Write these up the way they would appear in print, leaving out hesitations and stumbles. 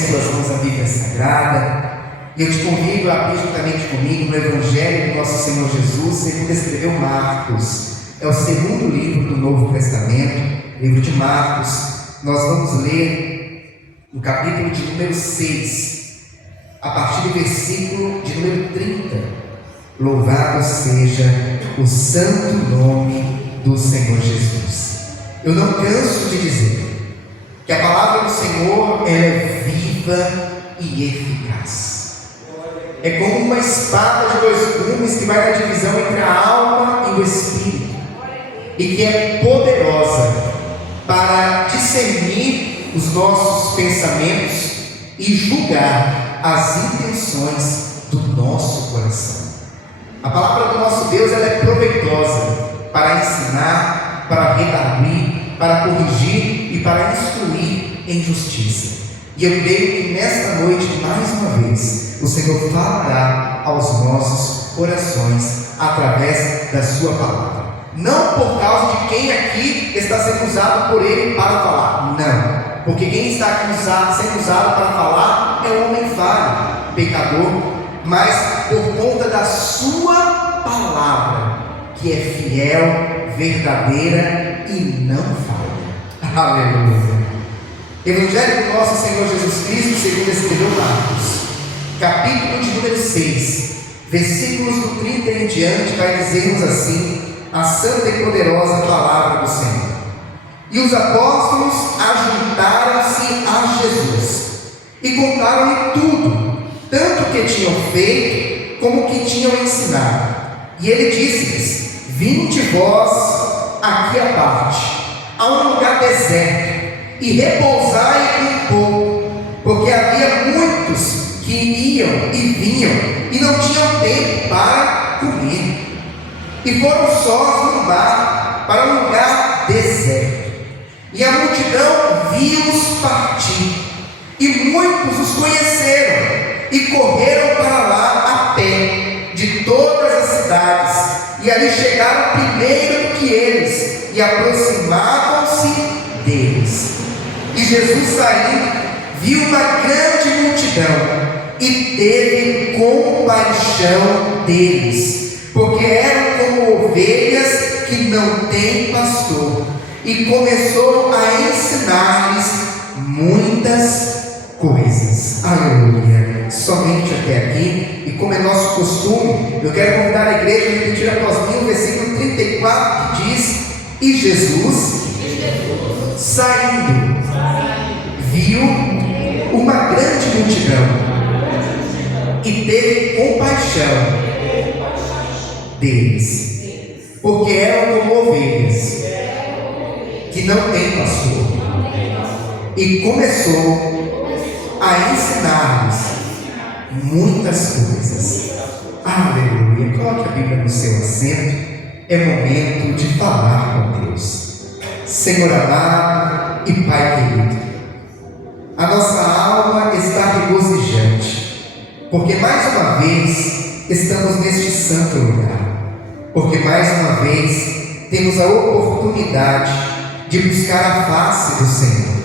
suas mãos a Bíblia Sagrada. E eu te convido a abrir juntamente comigo no Evangelho do nosso Senhor Jesus, segundo escreveu Marcos. É o segundo livro do Novo Testamento, livro de Marcos. Nós vamos ler o capítulo de número 6, a partir do versículo de número 30. Louvado seja o santo nome do Senhor Jesus. Eu não canso de dizer que a palavra do Senhor ela é viva e eficaz. É como uma espada de dois gumes que vai na divisão entre a alma e o espírito, e que é poderosa para discernir os nossos pensamentos e julgar as intenções do nosso coração. A palavra do nosso Deus ela é proveitosa para ensinar, para redarguir, para corrigir e para instruir em justiça. E eu creio que nesta noite, mais uma vez, o Senhor falará aos nossos corações através da sua palavra. Não por causa de quem aqui está sendo usado por Ele para falar, não. Porque quem está aqui sendo usado para falar é o homem falho, pecador, mas por conta da sua palavra, que é fiel, verdadeira e não falha. Aleluia. Evangelho do nosso Senhor Jesus Cristo, segundo escreveu Marcos, capítulo de número 6, versículos do 30 em diante, vai dizer-nos assim a santa e poderosa palavra do Senhor. E os apóstolos ajuntaram-se a Jesus e contaram-lhe tudo, tanto o que tinham feito como o que tinham ensinado. E ele disse-lhes: vinde vós aqui à parte, a um lugar deserto, e repousai um pouco, porque havia muitos que iam e vinham e não tinham tempo para comer. E foram sós no mar, para um lugar deserto. E a multidão viu-os partir, e muitos os conheceram, e correram para lá a pé, de todas as cidades, e ali chegaram primeiro que eles, e aproximavam-se deles. E Jesus saindo, viu uma grande multidão, e teve compaixão deles, porque eram como ovelhas que não têm pastor, e começou a ensinar-lhes muitas coisas. Aleluia. Somente até aqui. E como é nosso costume, eu quero convidar a igreja a repetir após mim o versículo 34, que diz: e Jesus saindo, viu uma grande multidão, e teve compaixão deles, porque eram como ovelhas que não têm pastor, e começou a ensinar-lhes muitas coisas. Aleluia. Coloque a Bíblia no seu assento. É momento de falar com Deus. Senhor amado e Pai querido, a nossa alma está regozijante, porque mais uma vez estamos neste santo lugar, porque mais uma vez temos a oportunidade de buscar a face do Senhor.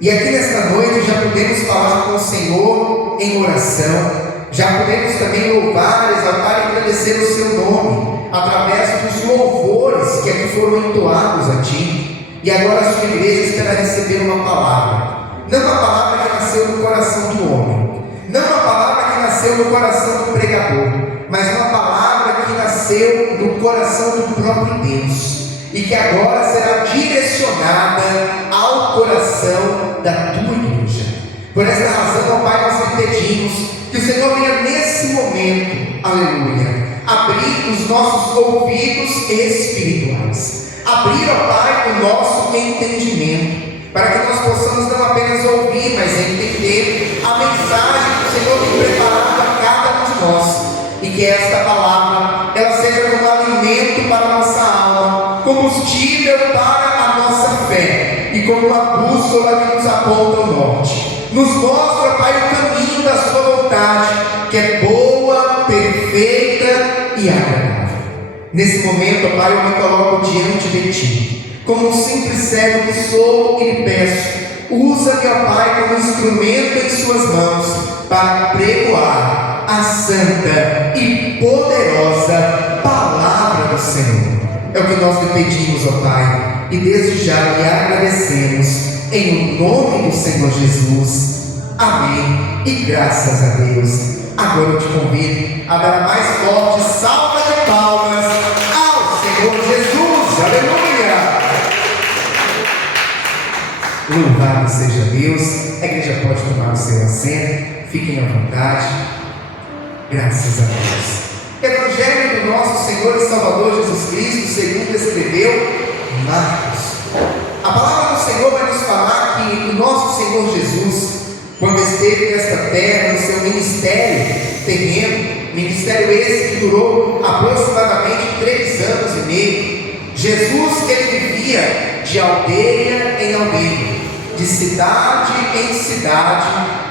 E aqui nesta noite já podemos falar com o Senhor em oração, já podemos também louvar, exaltar e agradecer o seu nome através dos louvores que aqui foram entoados a Ti. E agora a sua igreja espera receber uma palavra, não uma palavra que nasceu no coração do homem, não uma palavra que nasceu no coração do pregador, mas uma palavra que nasceu no coração do próprio Deus, e que agora será direcionada ao coração da tua igreja. Por essa razão, ó Pai, nós te pedimos que o Senhor venha nesse momento, aleluia, abrir os nossos ouvidos espirituais, abrir, ó Pai, o nosso entendimento, para que nós possamos não apenas ouvir, mas entender a mensagem que o Senhor tem preparado a cada um de nós, e que esta palavra ela seja como alimento para a nossa alma, combustível para a nossa fé, e como uma bússola que nos aponta o norte. Nos mostra, Pai, o caminho da sua vontade, que é boa, perfeita e agradável. Nesse momento, Pai, eu me coloco diante de Ti, como um simples servo que sou, e lhe peço Usa-me, ó Pai, como instrumento em suas mãos para pregoar a santa e poderosa palavra do Senhor. É o que nós lhe pedimos, ó Pai, e desde já lhe agradecemos em nome do Senhor Jesus. Amém. E graças a Deus. Agora eu te convido a dar a mais forte salva de palmas ao Senhor Jesus. Aleluia! Louvado seja Deus. A igreja pode tomar o seu assento. Fiquem à vontade. Graças a Deus. Evangelho do nosso Senhor e Salvador Jesus Cristo, segundo escreveu Marcos. A palavra do Senhor vai nos falar que o nosso Senhor Jesus, quando esteve nesta terra, no seu ministério terreno, ministério esse que durou aproximadamente 3 anos e meio, Jesus, ele vivia de aldeia em aldeia, de cidade em cidade,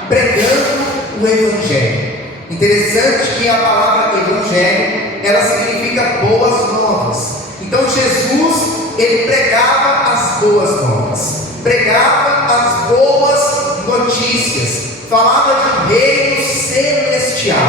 pregando o Evangelho. Interessante que a palavra Evangelho, ela significa boas novas. Então Jesus, ele pregava as boas novas, pregava as boas notícias, falava de um reino celestial,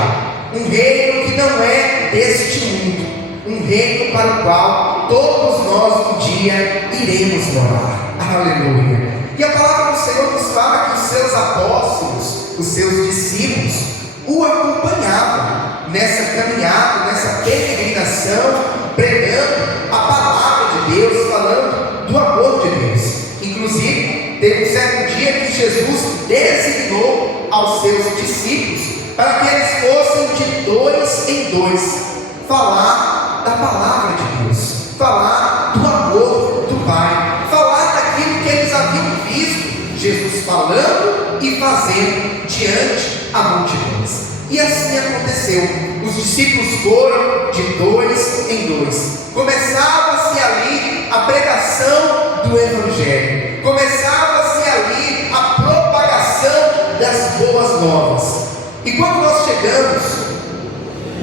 um reino que não é deste mundo, um reino para o qual todos nós um dia iremos morar. Aleluia! E a palavra do Senhor nos fala que os seus apóstolos, os seus discípulos, o acompanhavam nessa caminhada, nessa peregrinação, pregando a palavra de Deus, falando do amor de Deus. Inclusive, teve um certo dia que Jesus designou aos seus discípulos para que eles fossem de 2 em 2 falar da palavra de Deus, falar do amor do Pai, falar daquilo que eles haviam visto Jesus falando e fazendo diante a multidões. E assim aconteceu. Os discípulos foram de 2 em 2. Começava-se ali a pregação do Evangelho, começava-se ali a propagação das boas novas. E quando nós chegamos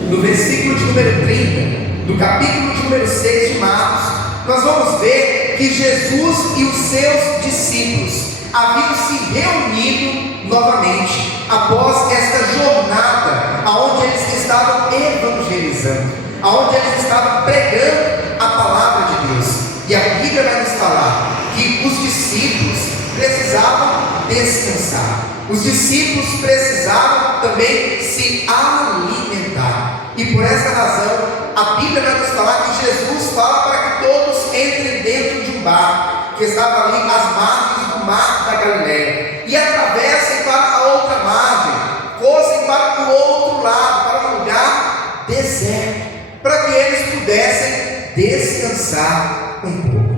no versículo de número 30 do capítulo de número 6 de Marcos, nós vamos ver que Jesus e os seus discípulos haviam se reunido novamente após esta jornada, aonde eles estavam evangelizando, aonde eles estavam pregando a palavra de Deus. E a Bíblia vai nos falar que os discípulos precisavam descansar, os discípulos precisavam também se alimentar. E por essa razão, a Bíblia vai nos falar que Jesus fala para que todos entrem dentro de um barco que estava ali às margens do mar da Galileia e atravessem para a outra margem, fossem para o outro lado, para um lugar deserto, para que eles pudessem descansar um pouco.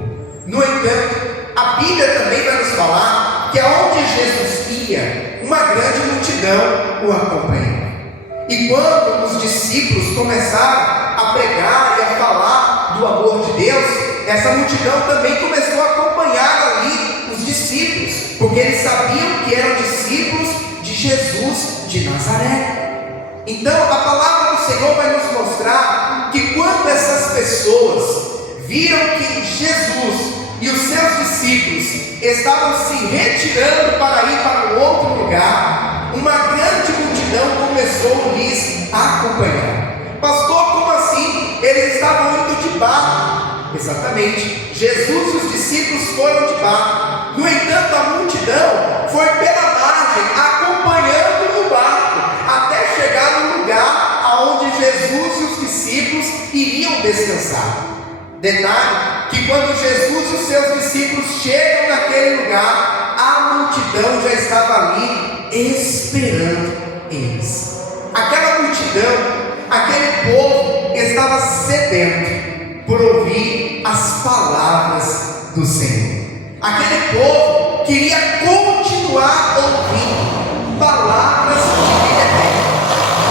No entanto, a Bíblia também vai nos falar que aonde Jesus ia, uma grande multidão o acompanhava. E quando os discípulos começaram a pregar e a falar do amor de Deus, essa multidão também começou a acompanhar ali os discípulos, porque eles sabiam que eram discípulos de Jesus de Nazaré. Então a palavra do Senhor vai nos mostrar que quando essas pessoas viram que Jesus e os seus discípulos estavam se retirando para ir para um outro lugar, uma grande multidão começou lhes a acompanhar. Pastor, como assim? Eles estavam indo de barco. Exatamente, Jesus e os discípulos foram de barco. No entanto, a multidão foi pela margem, acompanhando o barco, até chegar no lugar aonde Jesus e os discípulos iriam descansar. Detalhe, que quando Jesus e os seus discípulos chegam naquele lugar, a multidão já estava ali esperando eles. Aquela multidão, aquele povo estava sedento por ouvir as palavras do Senhor. Aquele povo queria continuar ouvindo palavras de vida eterna,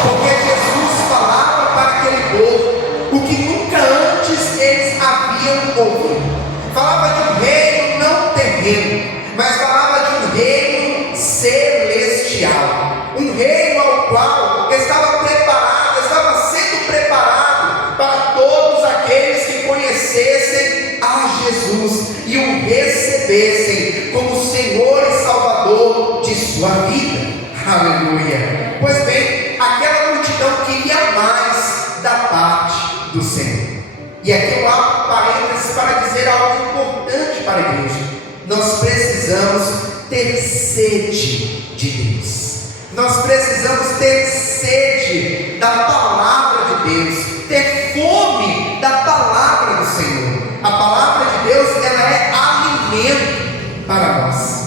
porque Jesus falava para aquele povo o que nunca antes eles haviam ouvido. Falava de um reino não terreno, mas falava de um reino celestial, um reino ao qual estava preparado, estava sendo preparado para todos aqueles que conhecessem a Jesus e o recebessem como Senhor e Salvador Salvador de sua vida. Aleluia! Pois bem, aquela multidão queria mais da parte do Senhor. E aqui eu abro parênteses para dizer algo importante para a igreja. Nós precisamos ter sede de Deus. Nós precisamos ter sede da palavra de Deus, ter fome da palavra do Senhor. A palavra de Deus, ela é alimento para nós.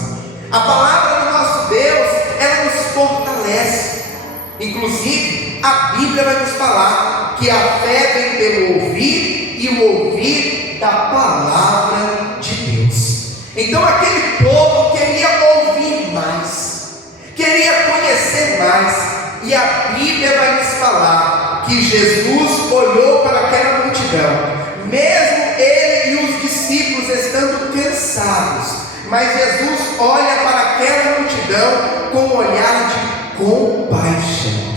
A palavra do nosso Deus, ela nos fortalece. Inclusive, a Bíblia vai nos falar que a fé vem pelo ouvir e o ouvir da palavra de Deus. Então aquele povo queria ouvir mais, queria conhecer mais, e a Bíblia vai nos falar que Jesus olhou para aquela multidão, mesmo ele e os discípulos estando cansados, mas Jesus olha para aquela multidão com um olhar de compaixão.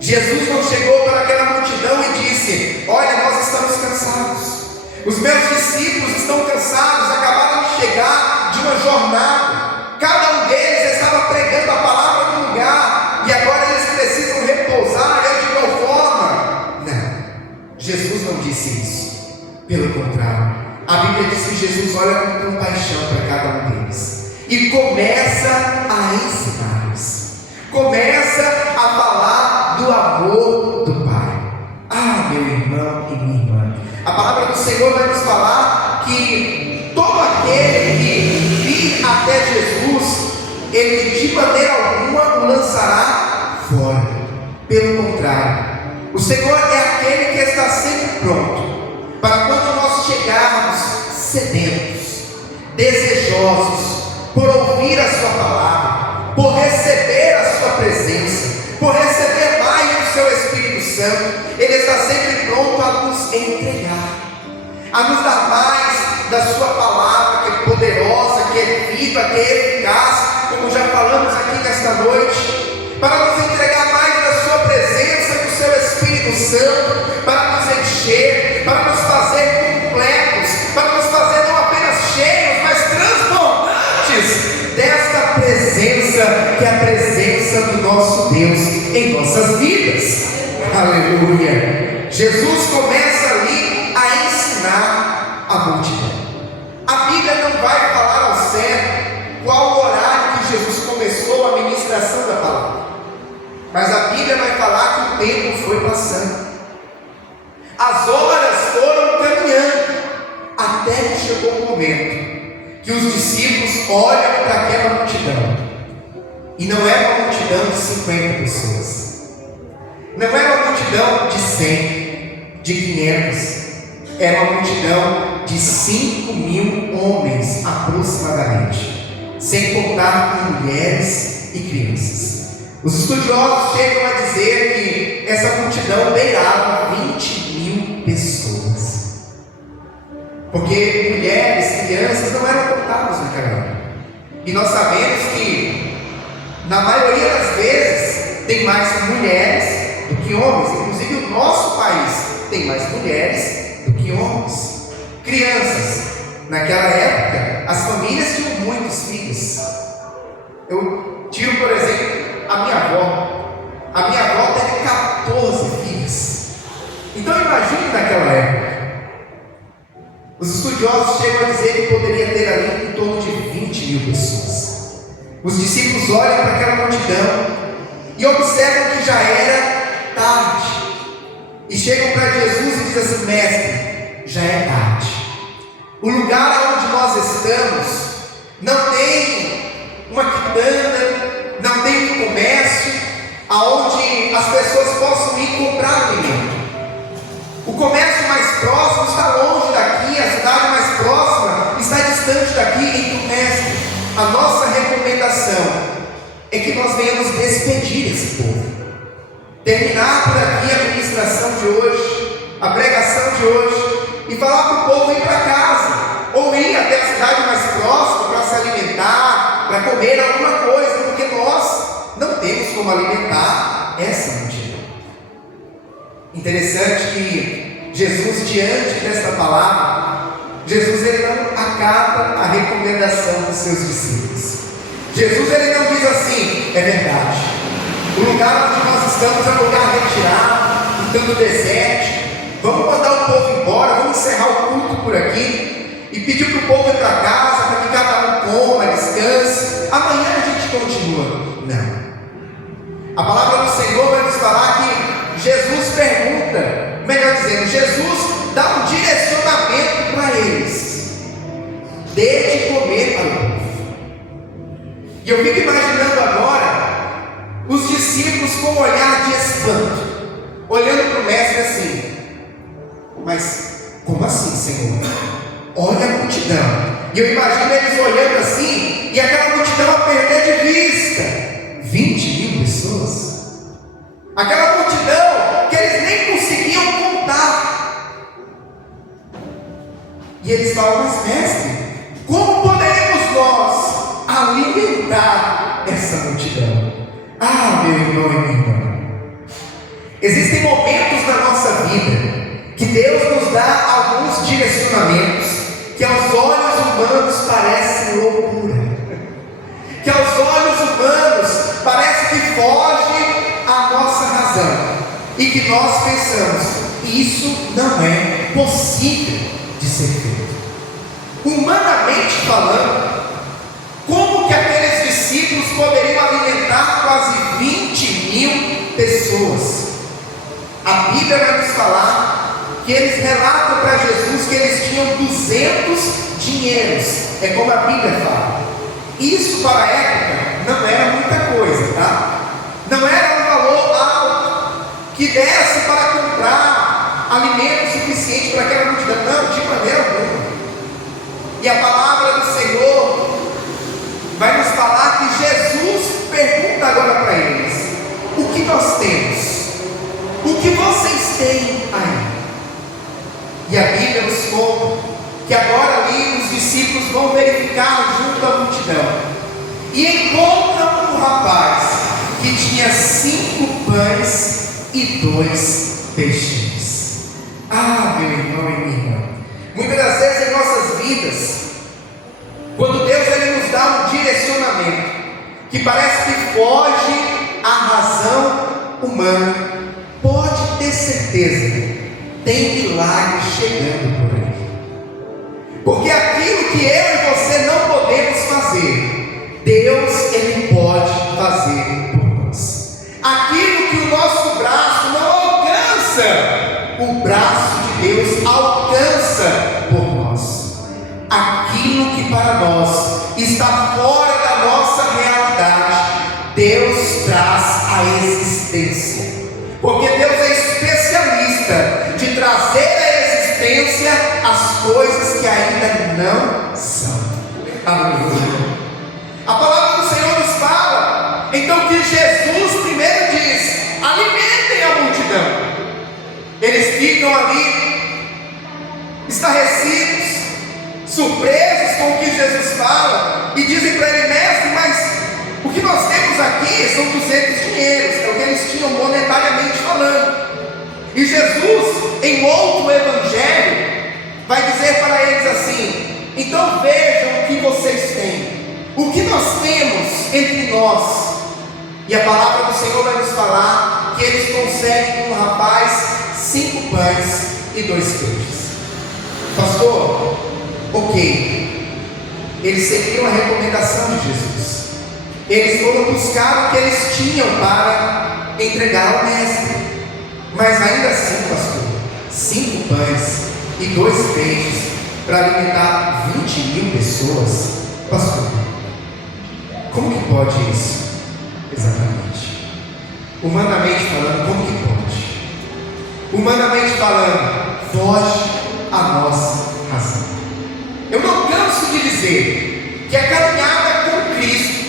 Jesus não chegou para aquela multidão e disse: olha, nós estamos cansados, os meus discípulos estão cansados, acabaram de chegar de uma jornada, cada um deles estava pregando a palavra no lugar, e agora eles precisam repousar, eu de igual forma. Não, Jesus não disse isso, pelo contrário, a Bíblia diz que Jesus olha com compaixão para cada um deles, e começa a ensinar-lhes, começa a falar do amor do Pai. Ah, meu irmão e minha irmã, a palavra do Senhor vai nos falar que todo aquele que vir até Jesus, ele de maneira alguma o lançará fora. Pelo contrário, o Senhor é aquele que está sempre pronto para quando nós chegarmos sedentos, desejosos por ouvir a sua palavra, por receber a sua presença, por receber mais do seu Espírito Santo, ele está sempre pronto a nos entregar, a nos dar mais da sua palavra, que é poderosa, que é viva, que é eficaz, como já falamos aqui nesta noite, para nos entregar mais da sua presença, do seu Espírito Santo, para nos encher, para nos fazer completos, para nos fazer não apenas cheios, mas transbordantes desta presença, que é a presença do nosso Deus em nossas vidas. Aleluia! Jesus começa ali a ensinar a multidão. A Bíblia não vai falar ao certo qual o horário que Jesus começou a ministração da palavra, mas a Bíblia vai falar que o tempo foi passando, as horas foram caminhando, até que chegou o momento que os discípulos olham para aquela multidão, e não é uma multidão de 50 pessoas, não é uma multidão de 100, de 500, é uma multidão de 5.000 homens aproximadamente, sem contar com mulheres e crianças. Os estudiosos chegam a dizer que essa multidão beirava 20.000 pessoas, porque mulheres, crianças não eram contadas naquela época. E nós sabemos que, na maioria das vezes, tem mais mulheres do que homens. Inclusive o nosso país tem mais mulheres do que homens. Crianças, naquela época, as famílias tinham muitos filhos. Eu tiro, por exemplo, a minha avó. A minha avó teve 14 filhos. Então imagine naquela época. Os estudiosos chegam a dizer que poderia ter ali em torno de 20.000 pessoas. Os discípulos olham para aquela multidão e observam que já era tarde, e chegam para Jesus e dizem assim: mestre, já é tarde, o lugar onde nós estamos não tem uma quitanda, não tem um comércio aonde as pessoas possam ir comprar alimento. O comércio mais próximo está longe daqui, a cidade mais próxima está distante daqui. Então, mestre, a nossa recomendação é que nós venhamos despedir esse povo, terminar por aqui a ministração de hoje, a pregação de hoje, e falar para o povo ir para casa, ou ir até a cidade mais próxima para se alimentar, para comer alguma coisa, porque nós não temos como alimentar essa multidão. Interessante que Jesus, diante desta palavra, Jesus ele não acata a recomendação dos seus discípulos. Jesus ele não diz assim: é verdade, o lugar onde nós estamos é um lugar retirado, um tanto desértico, vamos mandar o povo embora, vamos encerrar o culto por aqui e pedir para o povo ir para casa, para que cada um coma, descanse, amanhã a gente continua. Não. A palavra do Senhor vai nos falar que Jesus pergunta, melhor dizendo, Jesus dá um direcionamento para eles: dê de comer para o povo. E eu fico imaginando agora os discípulos com um olhar de espanto, olhando para o mestre assim: mas como assim, Senhor? Olha a multidão. E eu imagino eles olhando assim, e aquela multidão a perder de vista 20.000 pessoas. Aquela multidão que eles nem conseguiam contar. E eles falam: mas mestre, como poderemos nós alimentar essa multidão? Ah, meu irmão e minha irmã, existem momentos na nossa vida que Deus nos dá alguns direcionamentos que aos olhos humanos parecem loucura, que aos olhos humanos parece que foge à nossa razão, e que nós pensamos: isso não é possível de ser feito. Humanamente falando, como que aqueles discípulos poderiam alimentar quase 20.000 pessoas? A Bíblia vai nos falar que eles relatam para Jesus que eles tinham 200 dinheiros, é como a Bíblia fala. Isso para a época não era muita coisa, tá? Não era um valor alto que desse para comprar alimento suficiente para aquela multidão, não, de maneira alguma. E a palavra do Senhor vai nos falar que Jesus pergunta agora para eles: o que nós temos? O que vocês têm aí? E a Bíblia nos conta que agora ali os discípulos vão verificar junto à multidão e encontram um rapaz que tinha 5 pães e 2 peixinhos. Ah, meu irmão e minha irmã, muitas das vezes em nossas vidas, quando Deus ele nos dá um direcionamento que parece que foge à razão humana, pode ter certeza, tem milagre chegando por aí. Porque aquilo que eu e você não podemos fazer, Deus ele pode fazer por nós. Aquilo que o nosso braço não alcança, o braço de Deus alcança por nós. Aquilo que para nós está fora da nossa realidade, Deus traz à existência. Porque Deus é especialista de trazer à existência as coisas que ainda não são. Aleluia. A palavra do Senhor nos fala então que Jesus primeiro diz: alimentem a multidão. Eles ficam ali estarrecidos, surpresos com o que Jesus fala, e dizem para ele: mestre, mas o que nós temos aqui são 200 dinheiros, é o que eles tinham monetariamente falando. E Jesus, em outro evangelho, vai dizer para eles assim: então vejam o que vocês têm, o que nós temos entre nós. E a palavra do Senhor vai nos falar que eles conseguem com um rapaz 5 pães e 2 peixes. Pastor, ok, eles seguiram a recomendação de Jesus. Eles foram buscar o que eles tinham para entregar ao mestre. Mas ainda assim, pastor, 5 pães e 2 peixes para alimentar 20.000 pessoas. Pastor, como que pode isso? Exatamente. Humanamente falando, como que pode? Humanamente falando, foge a nossa razão. Eu não canso de dizer que a caminhada com Cristo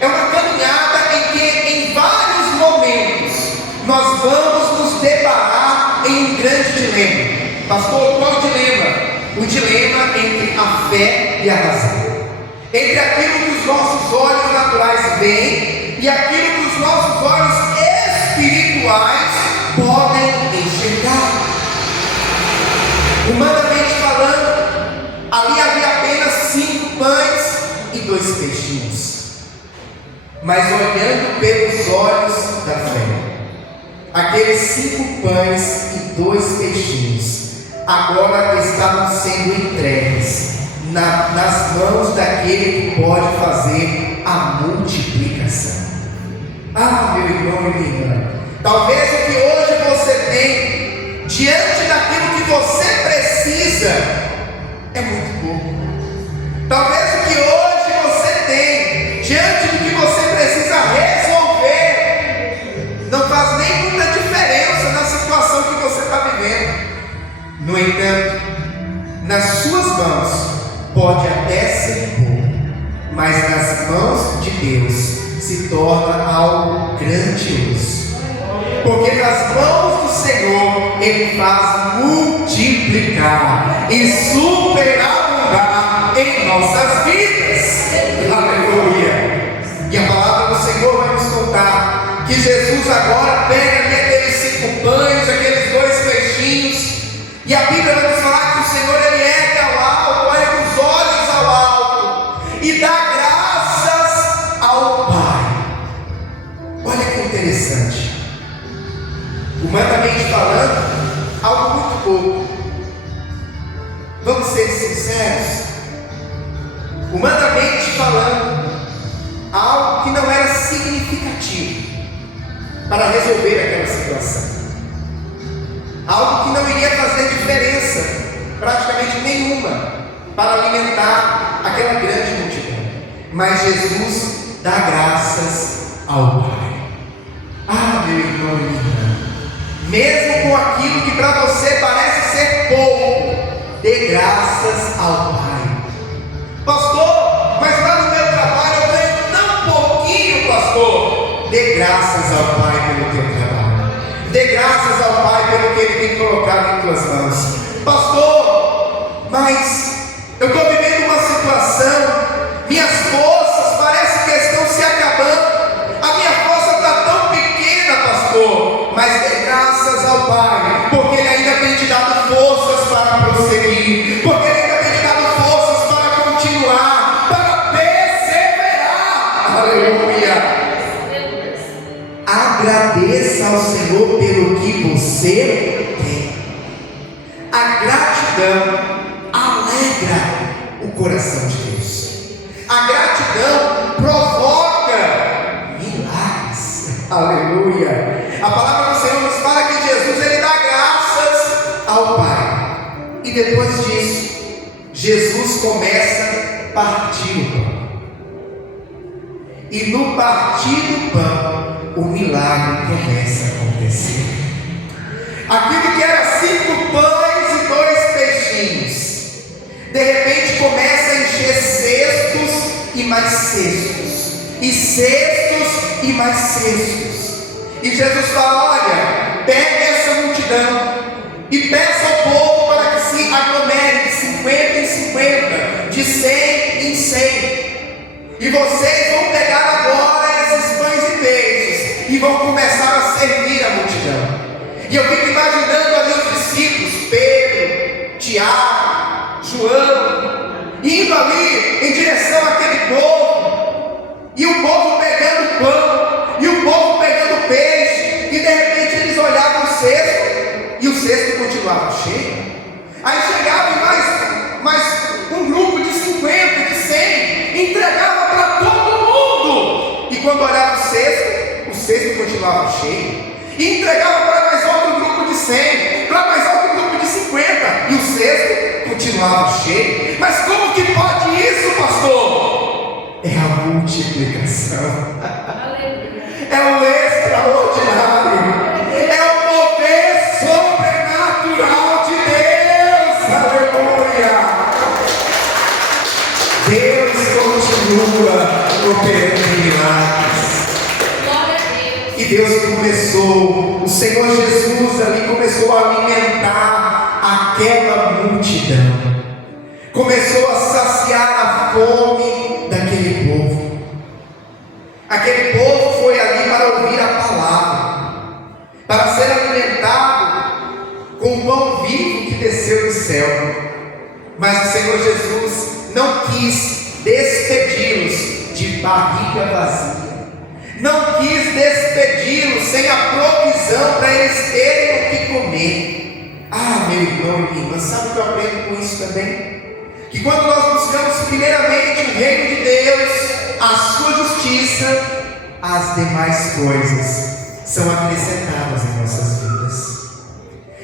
é uma caminhada em que em vários momentos nós vamos nos deparar em um grande dilema. Pastor, qual dilema? O dilema entre a fé e a razão, entre aquilo que os nossos olhos naturais veem e aquilo que os nossos olhos espirituais podem enxergar. Humanamente falando, 2 peixinhos. Mas olhando pelos olhos da fé, aqueles 5 pães e 2 peixinhos agora estavam sendo entregues nas mãos daquele que pode fazer a multiplicação. Meu irmão e minha irmã, talvez o que hoje você tem diante daquilo que você precisa é muito pouco. Talvez o que hoje você tem diante do que você precisa resolver não faz nem muita diferença na situação que você está vivendo. No entanto, nas suas mãos pode até ser pouco, mas nas mãos de Deus se torna algo grandioso, porque nas mãos do Senhor Ele faz multiplicar e superabundar em nossas vidas. Aleluia! E a palavra do Senhor vai nos contar que Jesus agora pega ali aqueles 5 pães, aqueles 2 peixinhos, e a Bíblia vai nos falar que o Senhor Ele ergue ao alto, ergue os olhos ao alto e dá graças ao Pai. Olha que interessante. Humanamente falando, algo muito pouco. Vamos ser sinceros. Humanamente falando, algo que não era significativo para resolver aquela situação, algo que não iria fazer diferença praticamente nenhuma para alimentar aquela grande multidão. Mas Jesus dá graças ao Pai. Meu irmão e minha irmã, mesmo com aquilo que para você parece ser pouco, dê graças ao Pai. Pastor, mas lá no meu trabalho eu ganho tão pouquinho, pastor. Dê graças ao Pai pelo teu trabalho. Dê graças ao Pai pelo que Ele tem colocado em tuas mãos. Pastor, mas eu estou vivendo uma situação, minhas forças parece que estão se acabando. A minha força está tão pequena, pastor. Mas dê graças ao Pai, porque Ele ainda tem te dado forças para prosseguir, porque Ele ainda tem te dado forças para continuar, para perseverar. Aleluia! Agradeça ao Senhor pelo que você tem. A gratidão alegra o coração de Deus. A gratidão provoca milagres. Aleluia! A palavra do Senhor nos fala que Jesus Ele dá graças ao Pai. E depois disso, Jesus começa a partir o pão. E no partir do pão, o milagre começa a acontecer. Aquilo que era 5 pães e 2 peixinhos, de repente começa a encher cestos e mais cestos, e cestos e mais cestos. E Jesus fala: olha, pegue essa multidão e peça ao povo para que se aglomere de 50 em 50, de 100 em 100. E vocês vão pegar agora esses pães e peixes e vão começar a servir a multidão. E eu fico imaginando ali os discípulos, Pedro, Tiago, João, indo ali em direção àquele povo, e o povo pegando pão, e o povo pegando peixe, e de repente eles olhavam o cesto, e o cesto continuava cheio. Aí chegava mais um grupo de 50, de 100, entregava para todo mundo, e quando olhava o cesto continuava cheio, e entregava para mais outro grupo de 100, para mais outro grupo de 50, e o cesto continuava cheio. Mas como que pode isso, pastor? É a multiplicação, é o extraordinário, é o poder sobrenatural de Deus. Aleluia! Deus continua operando milagres. E Deus começou, o Senhor Jesus ali começou a alimentar aquela multidão, começou a saciar a fome daquele povo. Aquele povo foi ali para ouvir a palavra, para ser alimentado com o pão vivo que desceu do céu. Mas o Senhor Jesus não quis despedi-los de barriga vazia. Não quis despedi-los sem a provisão para eles terem o que comer. Ah, meu irmão e minha irmã, sabe o que eu aprendo com isso também? Que quando nós buscamos primeiramente o reino de Deus, a sua justiça, as demais coisas são acrescentadas em nossas vidas.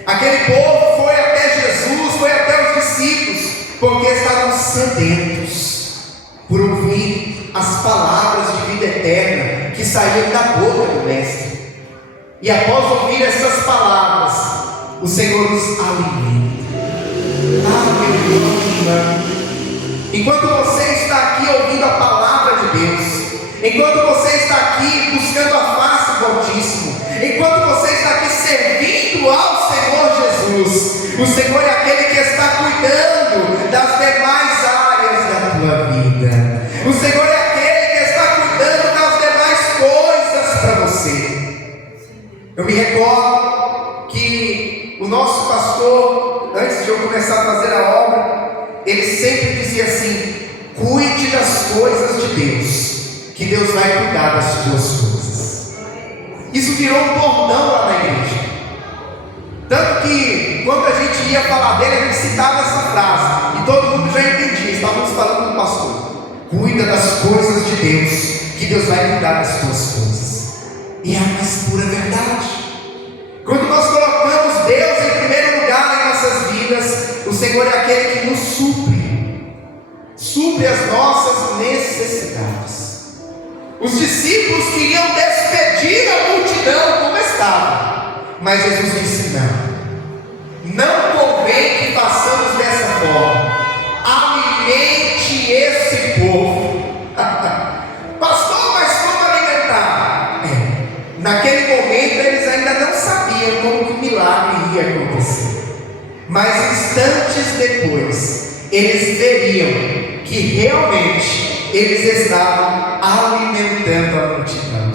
Aquele povo foi até Jesus, foi até os discípulos, porque estavam sedentos por ouvir as palavras de vida eterna que saíam da boca do Mestre. E após ouvir essas palavras, o Senhor os alimenta. Ah, meu irmão e irmã, enquanto você está aqui ouvindo a palavra de Deus, enquanto você está aqui buscando a face do Altíssimo, enquanto você está aqui servindo ao Senhor Jesus, o Senhor é aquele que está cuidando das demais áreas da tua vida. O Senhor é aquele que está cuidando das demais coisas para você. Eu me recordo que o nosso pastor, antes de eu começar a fazer a obra, ele sempre dizia assim: cuide das coisas de Deus, que Deus vai cuidar das tuas coisas. Isso virou um bordão lá na igreja. Tanto que quando a gente ia falar dele, a gente citava essa frase, e todo mundo já entendia. Estávamos falando com o pastor: cuida das coisas de Deus, que Deus vai cuidar das tuas coisas. E é a mais pura verdade. Quando nós colocamos Deus em primeiro lugar em nossas vidas, o Senhor é aquele que nos supre as nossas necessidades. Os discípulos queriam despedir a multidão como estava, mas Jesus disse: não convém que façamos dessa forma. Alimente esse povo. Pastor, mas como alimentar? Naquele momento eles ainda não sabiam como que o milagre ia acontecer, mas instantes depois eles veriam que realmente eles estavam alimentando a multidão.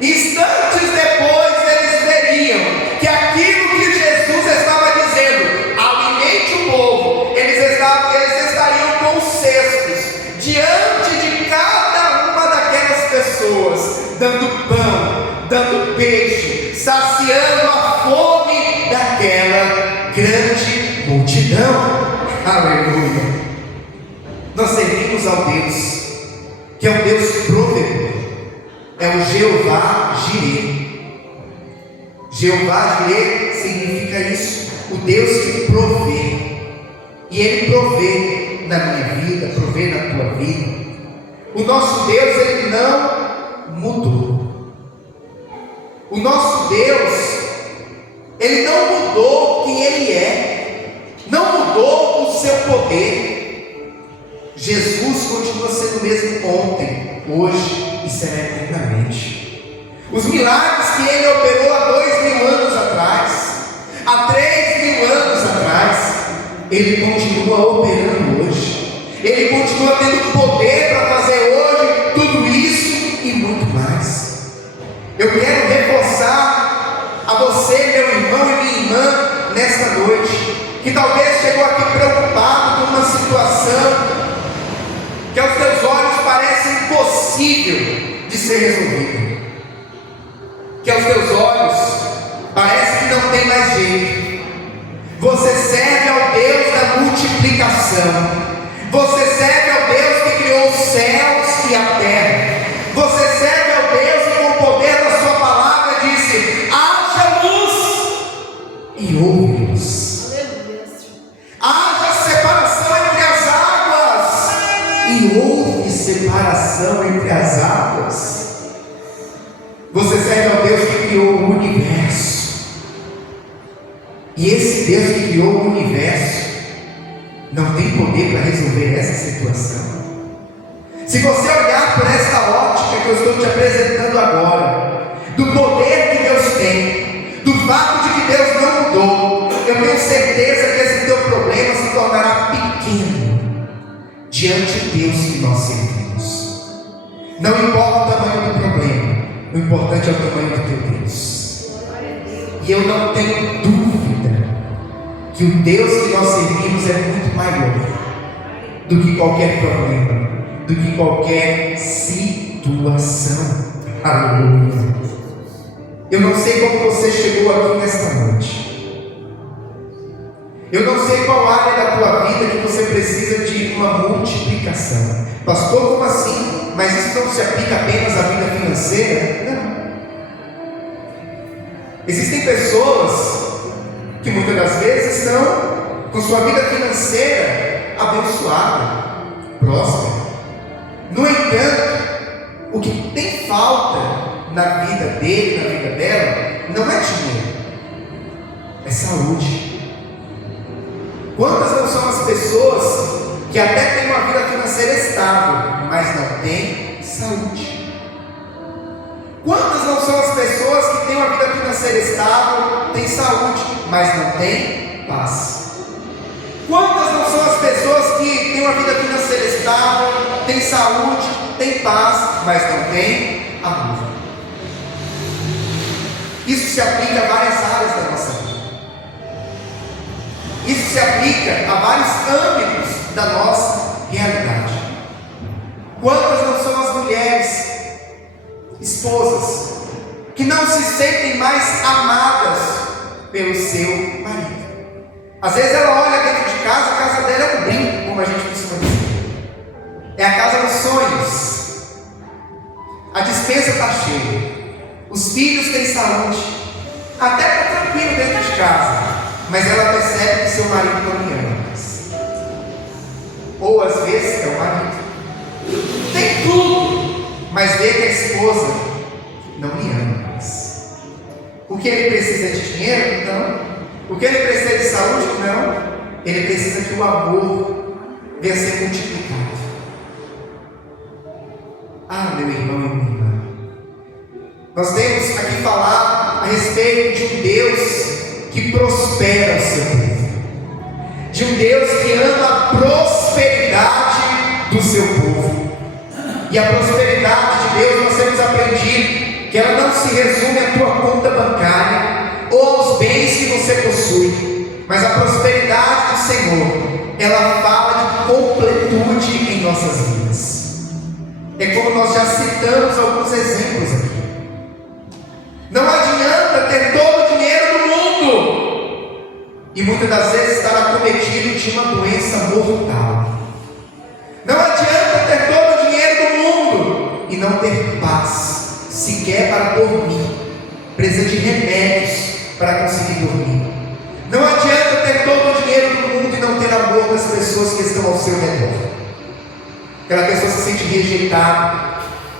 Instantes depois eles veriam que aquilo que Jesus estava dizendo, alimente o povo, eles estariam com cestos diante de cada uma daquelas pessoas, dando pão, dando peixe, saciando a fome daquela grande multidão. Aleluia! Nós servimos ao Deus que é um Deus provedor, é o Jeová Jireh. Jeová Jireh significa isso, o Deus que provê, e Ele provê na minha vida, provê na tua vida. O nosso Deus, Ele não mudou. O nosso Deus, Ele não mudou quem Ele é, não mudou o seu poder. Jesus continua sendo o mesmo ontem, hoje e será eternamente. Os milagres que Ele operou há 2000 anos atrás, há 3000 anos atrás, Ele continua operando hoje. Ele continua tendo poder para fazer hoje tudo isso e muito mais. Eu quero reforçar a você, meu irmão e minha irmã, nesta noite, que talvez chegou aqui preocupado com uma situação que aos teus olhos parece impossível de ser resolvida, que aos teus olhos parece que não tem mais jeito. Você serve ao Deus da multiplicação, você serve ao Deus que criou os céus e a terra, você serve ao Deus que com o poder da sua palavra disse: haja luz e houve luz. Haja separação entre as águas e houve separação entre as águas. Você serve ao Deus que criou o universo, e esse Deus que criou o universo não tem poder para resolver essa situação. Se você olhar por esta ótica que eu estou te apresentando agora, do poder que Deus tem, do fato de que Deus não mudou, eu tenho certeza que esse teu problema se tornará pequeno diante de Deus que nós servimos. Não importa o tamanho do problema, o importante é o tamanho do teu Deus. E eu não tenho dúvida que o Deus que nós servimos é muito maior do que qualquer problema, do que qualquer situação. Aleluia. Eu não sei como você chegou aqui nesta noite. Eu não sei qual área da tua vida que você precisa de uma multiplicação. Pastor, como assim? Mas isso não se aplica apenas à vida financeira? Não. Existem pessoas que muitas das vezes estão com sua vida financeira abençoada, próspera. No entanto, o que tem falta na vida dele, na vida dela, não é dinheiro, é saúde. Quantas não são as pessoas que até têm uma vida financeira estável, mas não têm saúde? Quantas não são as pessoas que têm uma vida financeira estável, têm saúde, mas não têm paz? Quantas não são as pessoas que têm uma vida financeira estável, têm saúde, têm paz, mas não têm amor? Isso se aplica a várias áreas da nossa vida. Isso se aplica a vários âmbitos da nossa realidade. Quantas não são as mulheres, esposas, que não se sentem mais amadas pelo seu marido? Às vezes ela olha dentro de casa, a casa dela é um brinco, como a gente costuma dizer. É a casa dos sonhos. A despensa está cheia. Os filhos têm saúde. Até está tranquilo dentro de casa. Mas ela percebe que seu marido não lhe ama mais. Ou às vezes é o marido. Tem tudo, mas vê que a esposa não lhe ama mais. O que ele precisa de dinheiro? Não. O que ele precisa de saúde? Não. Ele precisa que o amor venha a ser multiplicado. Ah, meu irmão e minha irmã, nós temos aqui falado a respeito de um Deus que prospera o seu povo, de um Deus que ama a prosperidade do seu povo. E a prosperidade de Deus, nós temos aprendido que ela não se resume à tua conta bancária ou aos bens que você possui, mas a prosperidade do Senhor, ela fala de completude em nossas vidas. É como nós já citamos alguns exemplos aqui. Não adianta ter todo o dinheiro do mundo e muitas das vezes estar acometido de uma doença mortal. Não adianta ter todo o dinheiro do mundo e não ter paz, sequer para dormir. Precisa de remédios para conseguir dormir. Não adianta ter todo o dinheiro do mundo e não ter amor das pessoas que estão ao seu redor. Aquela pessoa se sente rejeitada,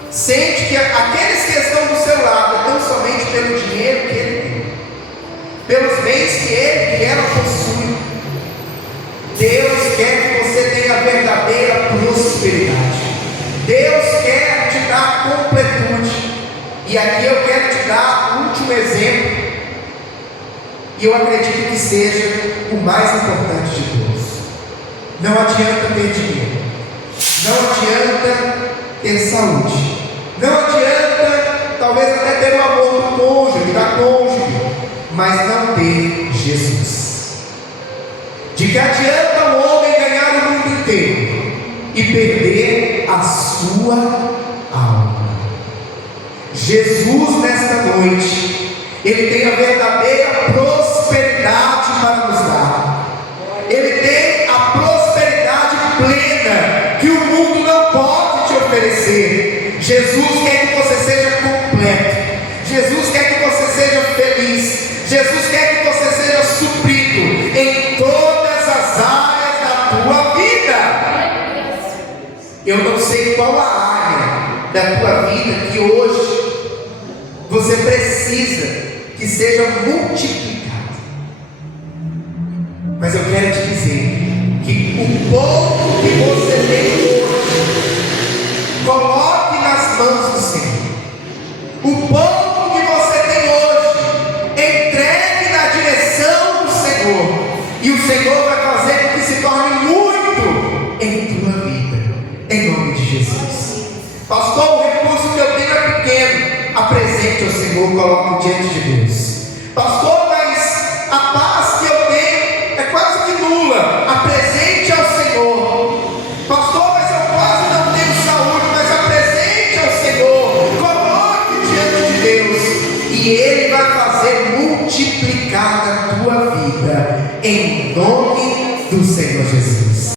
sente que aqueles que estão do seu lado é tão somente pelo dinheiro que ele tem, pelos bens que ele, que ela possui. Deus quer que você tenha a verdadeira prosperidade. Deus quer te dar completude. E aqui eu quero te dar um último exemplo, e eu acredito que seja o mais importante de todos. Não adianta ter dinheiro, não adianta ter saúde, não adianta talvez até ter o amor do cônjuge, da cônjuge, mas não ter Jesus. De que adianta o homem ganhar o mundo inteiro e perder a sua alma? Jesus, nesta noite, Ele tem a verdadeira prosperidade para nos dar. Ele tem a prosperidade plena que o mundo não pode te oferecer. Jesus quer que você seja completo. Jesus quer que você seja feliz. Jesus quer que você seja suprido em todas as áreas da tua vida. Eu não sei qual a área da tua vida que hoje você precisa que seja multiplicado, mas eu quero te dizer que o pouco que você tem hoje, coloque nas mãos do Senhor. O pouco que você tem hoje, entregue na direção do Senhor, e o Senhor vai fazer com que se torne muito em tua vida, em nome de Jesus. Pastor, o recurso que eu tenho é pequeno. Apresente ao Senhor, coloque diante de Deus. Pastor, mas a paz que eu tenho é quase que nula. Apresente ao Senhor. Pastor, mas eu quase não tenho vai fazer multiplicar na tua vida, em nome do Senhor Jesus.